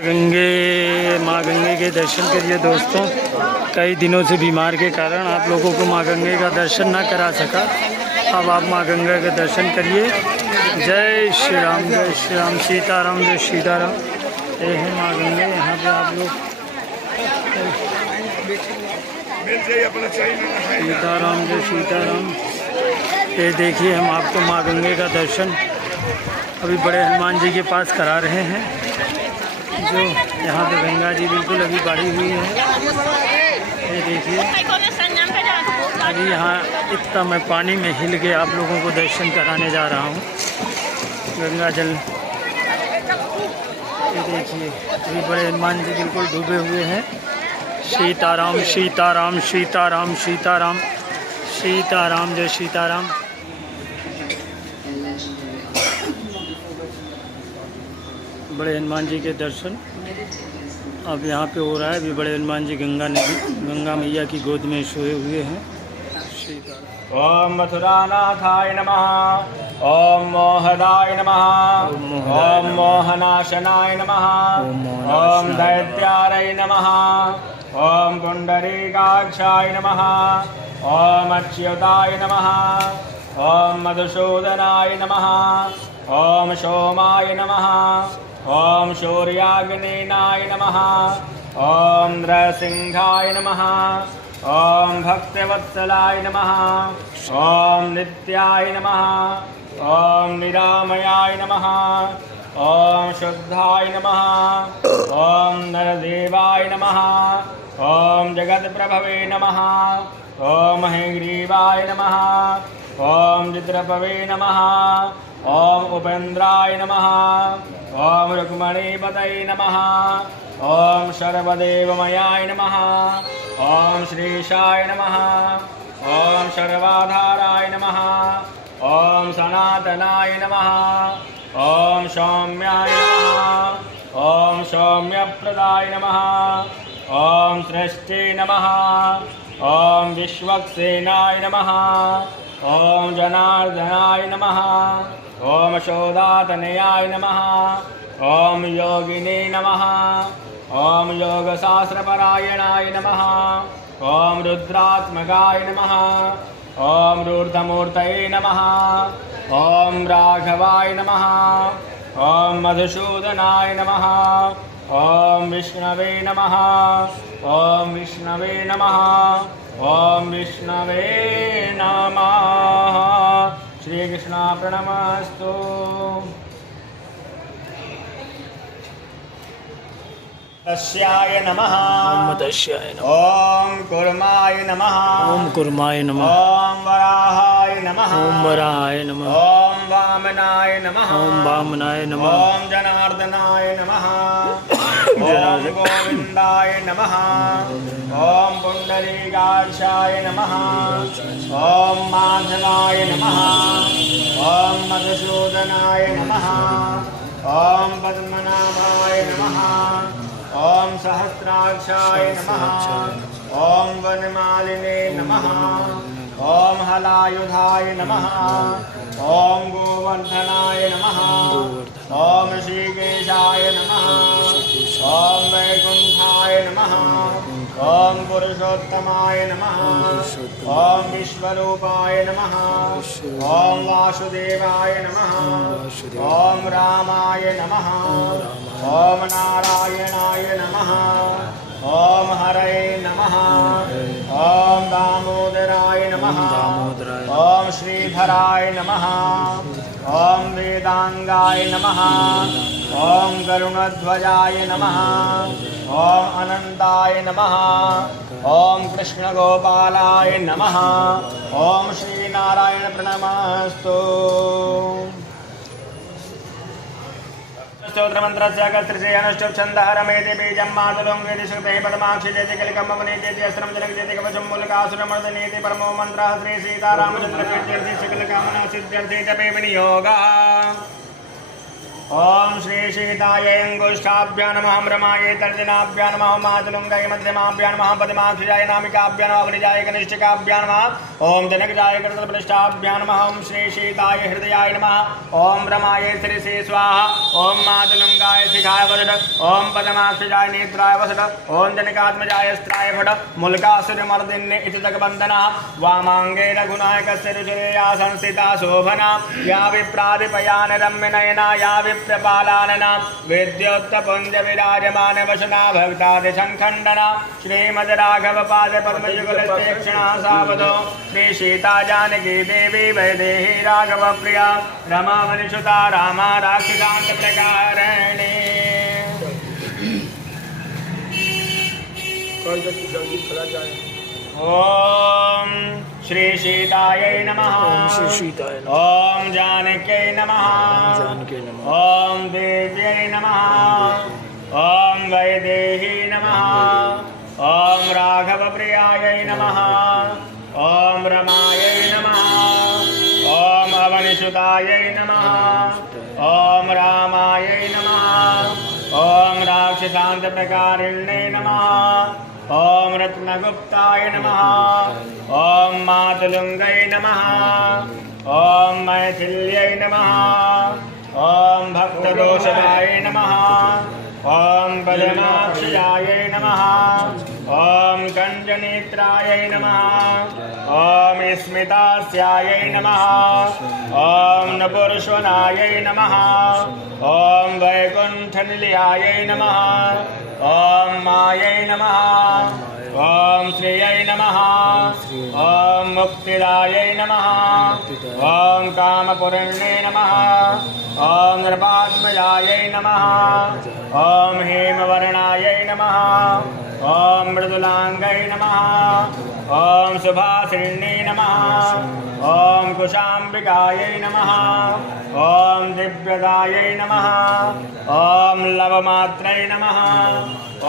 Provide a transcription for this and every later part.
माँ गंगे के दर्शन करिए दोस्तों। कई दिनों से बीमार के कारण आप लोगों को माँ गंगे का दर्शन ना करा सका। अब आप माँ गंगा के दर्शन करिए। जय श्री राम, जय श्री राम, सीताराम, जय सीताराम। ये है माँ गंगे। यहाँ पे आप लोग सीताराम, जय सीताराम। ये देखिए, हम आपको माँ गंगे का दर्शन अभी बड़े हनुमान जी के पास करा रहे हैं। जो यहाँ पे गंगा जी बिल्कुल अभी बढ़ी हुई है। ये देखिए, अभी यहाँ इतना मैं पानी में हिल के आप लोगों को दर्शन कराने जा रहा हूँ गंगा जल। ये देखिए, अभी बड़े हनुमान जी बिल्कुल डूबे हुए हैं। सीताराम, सीताराम, सीताराम, सीताराम, सीताराम, जय सीताराम। बड़े हनुमान जी के दर्शन अब यहाँ पे हो रहा है। अभी बड़े हनुमान जी गंगा मैया की गोद में सोए हुए हैं। ओम मथुरानाथाय नमः। ओम मोहदाय नमः। ओम मोहनाशनाय नमः। ओम दैत्याय नमः। ओम पुंडरीकाक्षाय नमः। ओम अच्युताय नमः। ओम मधुसूदनाय नमः। ओम सोमाय नमः। ओम सूर्याग्नेनाय नमः। ओम नृसिंहाय नमः। ओम भक्तवत्सलाय नमः। ओम नित्याय नमः। ओम निरामयाय नमः। ओम शुद्धाय नमः। ओम नरदेवाय नमः। ओम जगत्प्रभवे नमः। ओम हयग्रीवाय नमः। ओम चित्रपवे नमः। ओम उपेन्द्राय नमः। ओम रुक्मणीपतये नमः। ओम सर्वदेवमयाय नमः। ओम श्रीशाय नमः। ओम सर्वाधाराय नमः। ओम सनातनाय नमः। ओम सौम्याय नमः। ओम सौम्यप्रदाय नमः। ओम सृष्टे नमः। ओम विश्वक्सेनाय नमः। ओम जनार्दनाय नमः। ओम शोदातनयाय नमः। ओम योगिने नमः। ओम योगशास्त्रपरायणाय नमः। ओम रुद्रात्मकाय नमः। ओम रूर्धमूर्तये नमः। ओम राघवाय नमः। ओम मधुसूदनाय नमः। ओम विष्णवे नमः। ओम विष्णवे नमः। ओम विष्णवे नमः। श्री कृष्ण प्रणमस्तु। दस्याय नमः। ओम दस्याय नमः। ओम कुर्माय नमः। ओम कुर्माय नमः। ओम वराहाय नमः। ओम वराहाय नमः। ओम वामनाय नमः। ओम वामनाय नमः। ओम जनार्दनाय नमः। ओम गोविंदाय नमः। ओम पुंडरीकाक्षाय नमः। ओम माधवाय नमः। ओम मधुसूदनाय नमः। ओम पद्मनाभाय नमः। ओम सहस्राक्षाय नमः। ओम वनमालिने नमः। ओम हलायुधाय नमः। ओम गोवर्धनाय नमः। ओम श्रीकेशाय नमः। ओम वैकुंठाय नमः। ओम पुरुषोत्तमाय नमः। ओम विश्वरूपाय नमः। ओम वासुदेवाय नमः। ओम रामाय नमः। ओम नारायणाय नमः। ओम हरये नमः। ओम दामोदराय नमः। ओम श्रीधराय नमः। ओम वेदांगाय नमः। ओम गरुणध्वजाय नमः। ओम अनंताय नमः। ओम कृष्णगोपालाय नमः। ओम श्रीनारायण प्रणमस्तु। स्तोत्रमन्त्रस्य अगस्त्रिसे अनुष्ठुप्छन्दहरमेति बीजं मातुलुङ्गेति श्रुते पदमाक्षि जयति कलिकम्मवनेति अस्त्रं जनकजेति कवचं मूलकासुरमर्दनेति परमो मन्त्रः श्री सीतारामचन्द्रप्रीत्यर्थी सकलकामना सिद्ध्यर्थे जपे विनियोगः। ओम श्री सीतायै अंगुष्ठाभ्यां नमः रमायै तर्जनाभ्यां नमः मातुलंगायै मध्यमाभ्यां नमः पद्माक्षिजाय नामिकाभ्यां नमः अग्निजाय कनिष्ठिकाभ्यां नमः ओम जनकजाय कृतलपृष्ठाभ्यां नमः ओम श्री सीताय हृदयाय नमः ओम रमायै शिरसे स्वाहा ओम मातुलंगाय शिखाय वसट ओम पद्माक्षिजाय नेत्राय वसट ओम जनकात्मजाय स्त्राय फट मुल्कासुरमर्दिन्ये इति तकबन्धनः वामाङ्गे रघुनायकस्य रुचिरेया संस्थिता शोभना या विप्रादिपयान रम्यनयना या प्रपालानना विद्योत्तपुंज विराजमान वशना भक्तादि संखंडना श्रीमद राघव पाद पद्म युगल तीक्षणा सावधो श्री सीता जानकी देवी वैदेही राघव प्रिया रमा मनुषुता रामा राक्षसांत प्रकारिणी। ओम श्री सीतायै नमः ओम जानकै नमः ओम देव्यै नमः ओम वैदेही नमः ओम राघव प्रियायै नमः ओम रमायै नमः ओम अवनिसुतायै नमः ओम रामायै नमः ओम राक्षसांत प्रकारिण्यै नमः ओम रत्नगुप्ताय नमः ओम मातुलुंगै नमः ओम मैथिल्यै नमः ओम भक्तदोषदाय नमः ओम बलमाक्षयाय नमः ओम कंजनेत्राय नमः ओम स्मितास्याय नमः ओम नपुरुषवनाय नमः ओम वैकुंठनिलयाय नमः ओम मायै नमः ओम श्रियै नमः ओम मुक्तिदायै नमः ओम कामपुरण्ये नमः ओम नृपात्मजायै नमः ओम हेमवर्णायै नमः ओम मृदुलांगै नमः ओम सुभासिन्यै नमः ओम कुशाम्बिकायै नमः ओम दिव्यदायै नमः ओम लवमात्रै नमः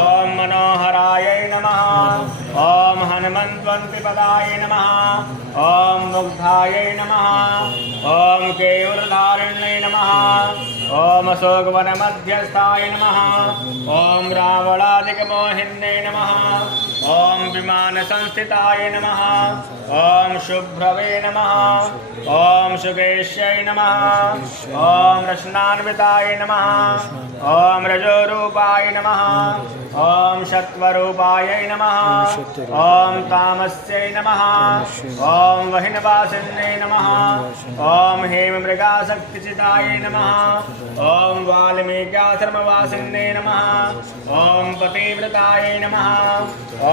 ओम मनोहरायै नमः ओम हनुमन्त्वन्तिपदाय नमः ओम मुग्धायै नमः ओम केयूरधारिण्यै नमः ओम अशोकवनमध्यस्थाय नमः ओम रावणादिकमोहिन्यै नमः ओम विमानसंस्थिताय नमः ओम शुभ्रवे नमः ओम सुकेश्यै नमः ओम रत्नान्विताय नमः ओम रजोरूपाय नमः ओम सत्वरूपायै नमः ओम तामस्यै नमः ओम वहिनवासिन्यै नमः ओम हेममृगासक्तिचिताय नमः ओम वाल्मीकाश्रमवासिन्यै नमः ओम पतिव्रताय नमः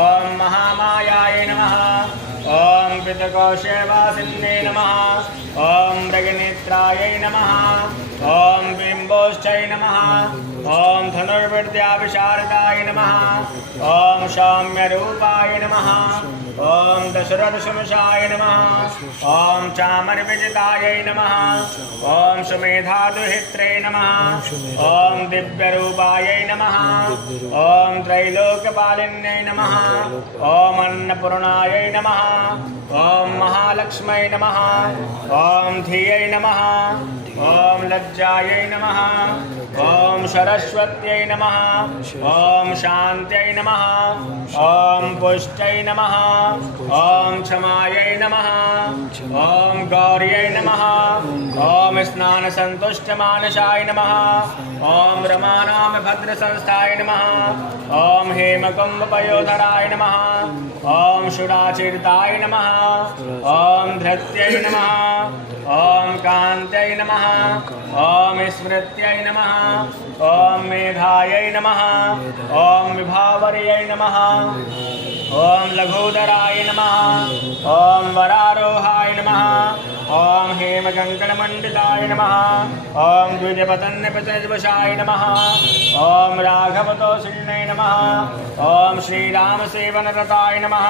ओम महामायाय नमः ओम पितृकोशवासिन्यै नमः ओम मृगनेत्रायै नमः ओम बिम्बोष्ठै नमः ओम धनुर्विद्याविशारदाय नमः ओम सौम्यरूपाय नमः ओम दशरथशमशाय नमः ओम चामरविजितायै नमः ओम सुमेधादुहित्रे नमः ओम दिव्यरूपायै नमः ओम त्रैलोक्यपालिन्यै नमः ओम अन्नपूर्णायै नमः ओम महालक्ष्मै नमः ओम धियै नमः ओम लज्जायै नमः ओम सरस्वत्यै नमः ओम शान्त्यै नमः ओम पुष्टै नमः ओम क्षमायै नमः ओम गौर्यै नमः ओम स्नानसन्तुष्टमानसाय नमः ओम रमानां भद्रसंस्थाय नमः ओम हेमकुम्भपयोधराय नमः ओम शुराचीर्ताय नमः ओम धृत्यै नमः ओम कान्त्यै नमः ओम स्मृत्यै नमः ओम मेधायै नमः ओम विभावर्यै नमः ओम लघुधराय नमः ओम वरारोहाय नमः ओम हेमकङ्कणमण्डिताय नमः ओम द्विजपतन्नपतिवशाय नमः ओम राघव भवतोषिण्ये नमः। ओम श्रीराम सेवन रताय नमः।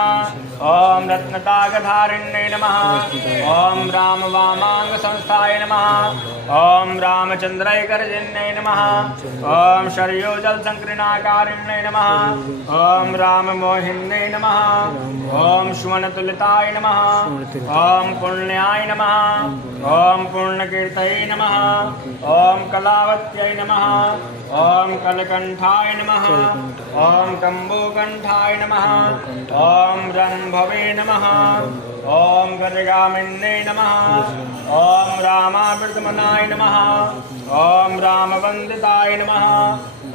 ओम रत्नतागधारिण्ये नमः। ओम राम वामांग संस्थाय नमः। ओम रामचंद्रैकर्जन्ये नमः। ओम शर्योजल संकृणाकारिण्ये नमः। ओम राम मोहिन्ये नमः। ओम सुमनतुलिताय नमः। ओम पुण्याय नमः। ओम पूर्णकीर्तये नमः। ओम कलावत्यै नमः। ओम कलकंठाय नमः। ओम कंबुकंठाय नमः। ओम रणभवे नमः। ओम गजगामिन्ये नमः। ओम रामावृतमनाय नमः। ओम रामवंदिताय नमः।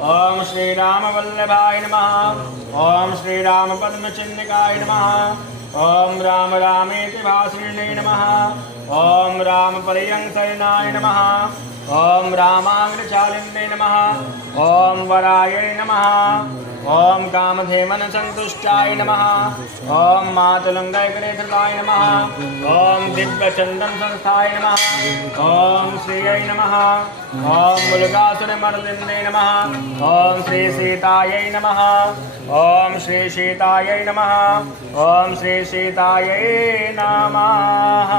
ओम श्रीरामवल्लभाय नमः। ओम श्रीरामपद्मचिह्निकाय नमः। ओम राम रामेति भाषिणे नमः। ओम राम पर्यंसयनाय नमः। ओम रामाग्रचालिन्ये नमः। ओम वरायै नमः। ओम कामधेमन संतुष्टाय नमः। ओम मातुलंगैकनेत्रताय नमः। ओम दिव्यचंदन संस्थाय नमः। ओम श्रीयै नमः। ओम मुलगासुरमर्दिन्ये नमः। ओम श्री सीतायै नमः। ओम श्री सीतायै नमः। ओम श्री सीतायै नमः।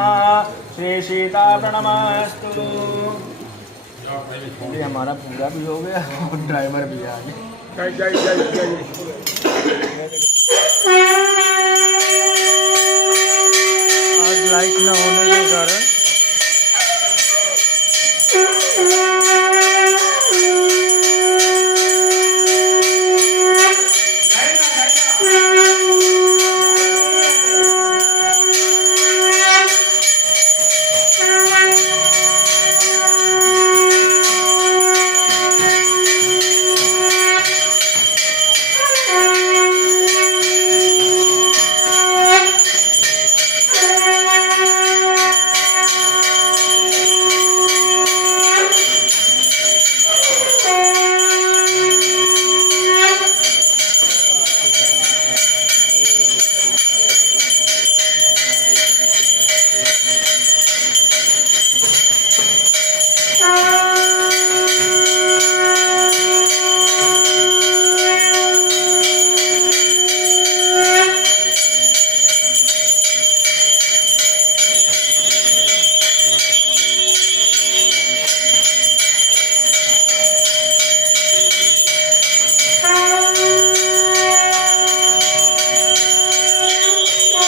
श्री सीता प्रणमस्तु। ये हमारा पूजा भी हो गया और ड्राइवर भी आ गया। आज लाइट न होने के कारण